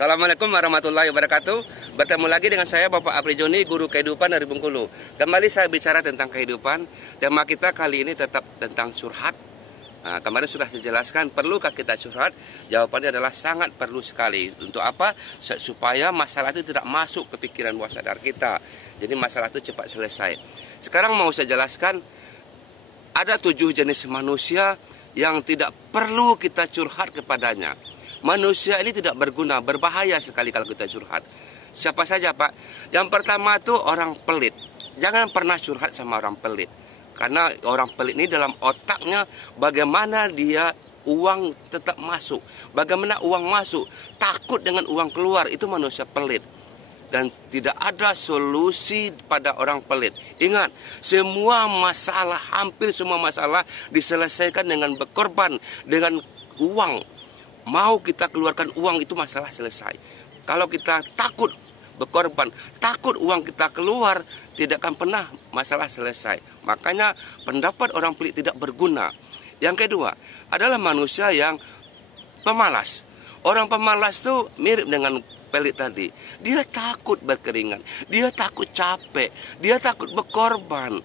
Assalamualaikum warahmatullahi wabarakatuh. Bertemu lagi dengan saya Bapak Apri Joni, Guru Kehidupan dari Bengkulu. Kembali saya bicara tentang kehidupan. Tema kita kali ini tetap tentang curhat. Nah, kemarin sudah saya jelaskan, perlukah kita curhat? Jawabannya adalah sangat perlu sekali. Untuk apa? Supaya masalah itu tidak masuk ke pikiran bawah sadar kita. Jadi masalah itu cepat selesai. Sekarang mau saya jelaskan, ada 7 jenis manusia yang tidak perlu kita curhat kepadanya. Manusia ini tidak berguna, berbahaya sekali kalau kita curhat. Siapa saja, Pak? Yang pertama itu orang pelit. Jangan pernah curhat sama orang pelit. Karena orang pelit ini dalam otaknya bagaimana dia uang tetap masuk. Bagaimana uang masuk, takut dengan uang keluar, itu manusia pelit. Dan tidak ada solusi pada orang pelit. Ingat, semua masalah, hampir semua masalah diselesaikan dengan berkorban, dengan uang. Mau kita keluarkan uang, itu masalah selesai. Kalau kita takut berkorban, takut uang kita keluar, tidak akan pernah masalah selesai. Makanya pendapat orang pelit tidak berguna. Yang kedua adalah manusia yang pemalas. Orang pemalas itu mirip dengan pelit tadi. Dia takut berkeringat, dia takut capek, dia takut berkorban.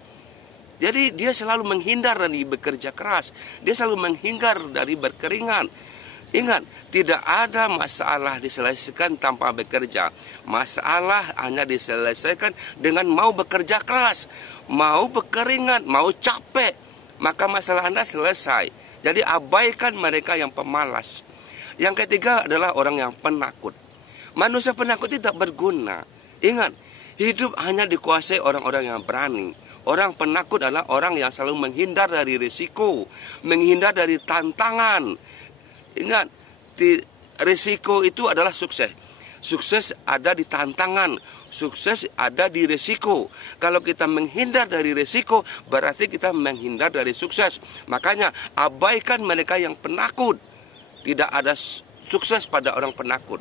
Jadi dia selalu menghindar dari bekerja keras, dia selalu menghindar dari berkeringat. Ingat, tidak ada masalah diselesaikan tanpa bekerja. Masalah hanya diselesaikan dengan mau bekerja keras, mau berkeringat, mau capek. Maka masalah Anda selesai. Jadi abaikan mereka yang pemalas. Yang ketiga adalah orang yang penakut. Manusia penakut tidak berguna. Ingat, hidup hanya dikuasai orang-orang yang berani. Orang penakut adalah orang yang selalu menghindar dari risiko, menghindar dari tantangan. Ingat, risiko itu adalah sukses. Sukses ada di tantangan, sukses ada di risiko. Kalau kita menghindar dari risiko, berarti kita menghindar dari sukses. Makanya abaikan mereka yang penakut. Tidak ada sukses pada orang penakut.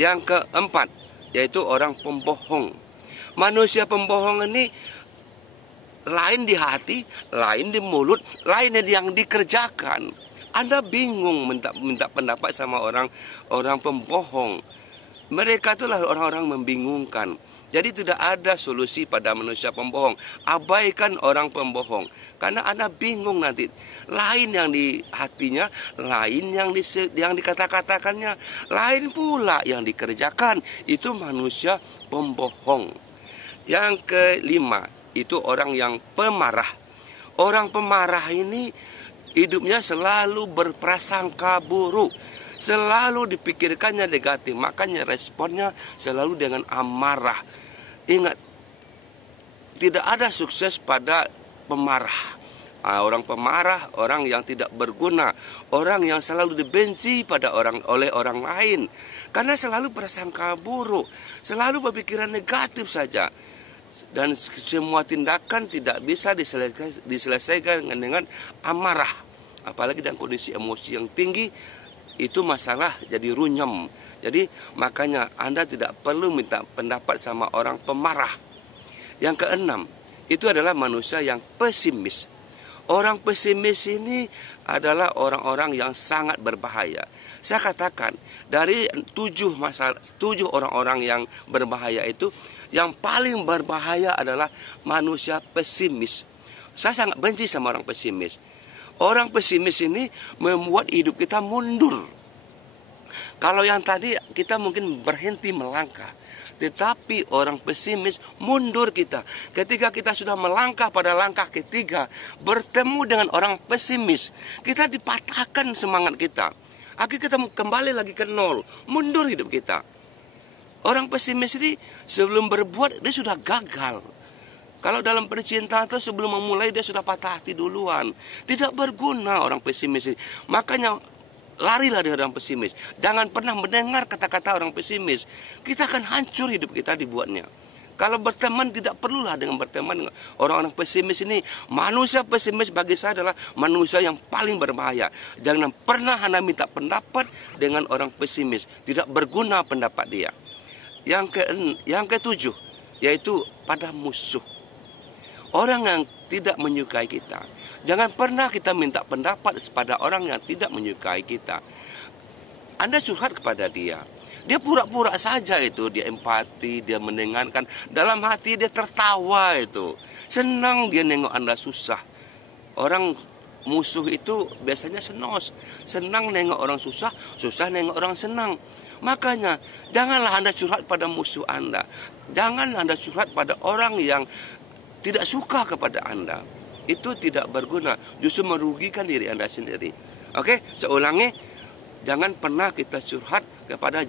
Yang keempat, yaitu orang pembohong. Manusia pembohong ini lain di hati, lain di mulut, lain yang dikerjakan. Anda bingung minta pendapat sama orang pembohong. Mereka itulah orang-orang membingungkan. Jadi tidak ada solusi pada manusia pembohong. Abaikan orang pembohong. Karena Anda bingung nanti. Lain yang di hatinya, lain yang dikata-katakannya, lain pula yang dikerjakan. Itu manusia pembohong. Yang kelima, itu orang yang pemarah. Orang pemarah ini hidupnya selalu berprasangka buruk, selalu dipikirkannya negatif, makanya responnya selalu dengan amarah. Ingat, tidak ada sukses pada pemarah. Orang pemarah, orang yang tidak berguna, orang yang selalu dibenci oleh orang lain, karena selalu berprasangka buruk, selalu berpikiran negatif saja. Dan semua tindakan tidak bisa diselesaikan dengan amarah. Apalagi dalam kondisi emosi yang tinggi, itu masalah jadi runyam. Jadi makanya Anda tidak perlu minta pendapat sama orang pemarah. Yang keenam, itu adalah manusia yang pesimis. Orang pesimis ini adalah orang-orang yang sangat berbahaya. Saya katakan, dari 7 orang-orang yang berbahaya itu, yang paling berbahaya adalah manusia pesimis. Saya sangat benci sama orang pesimis. Orang pesimis ini membuat hidup kita mundur. Kalau yang tadi kita mungkin berhenti melangkah, tetapi orang pesimis mundur kita. Ketika kita sudah melangkah pada langkah ketiga, bertemu dengan orang pesimis, kita dipatahkan semangat kita. Akhirnya kita kembali lagi ke nol, mundur hidup kita. Orang pesimis ini sebelum berbuat dia sudah gagal. Kalau dalam percintaan itu sebelum memulai dia sudah patah hati duluan. Tidak berguna orang pesimis ini. Makanya larilah dari orang pesimis. Jangan pernah mendengar kata-kata orang pesimis. Kita akan hancur hidup kita dibuatnya. Kalau berteman tidak perlulah dengan berteman dengan orang-orang pesimis ini. Manusia pesimis bagi saya adalah manusia yang paling berbahaya. Jangan pernah Anda minta pendapat dengan orang pesimis. Tidak berguna pendapat dia. Yang ketujuh, yaitu pada musuh. Orang yang tidak menyukai kita. Jangan pernah kita minta pendapat pada orang yang tidak menyukai kita. Anda curhat kepada dia. Dia pura-pura saja itu, dia empati, dia mendengarkan. Dalam hati dia tertawa itu. Senang dia nengok Anda susah. Orang musuh itu biasanya senos. Senang nengok orang susah, susah nengok orang senang. Makanya janganlah Anda curhat pada musuh Anda. Jangan Anda curhat pada orang yang tidak suka kepada Anda. Itu tidak berguna, justru merugikan diri Anda sendiri. Oke, saya ulangi. Jangan pernah kita curhat kepada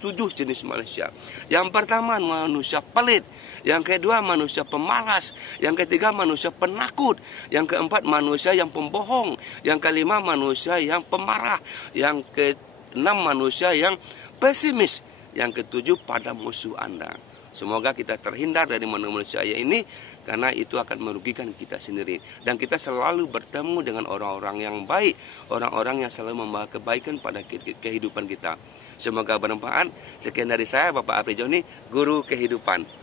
7 jenis manusia. Yang pertama manusia pelit, yang kedua manusia pemalas, yang ketiga manusia penakut, yang keempat manusia yang pembohong, yang kelima manusia yang pemarah, yang keenam manusia yang pesimis, yang ketujuh pada musuh Anda. Semoga kita terhindar dari manusia ini, karena itu akan merugikan kita sendiri. Dan kita selalu bertemu dengan orang-orang yang baik, orang-orang yang selalu membawa kebaikan pada kehidupan kita. Semoga bermanfaat. Sekian dari saya, Bapak Apri Joni, Guru Kehidupan.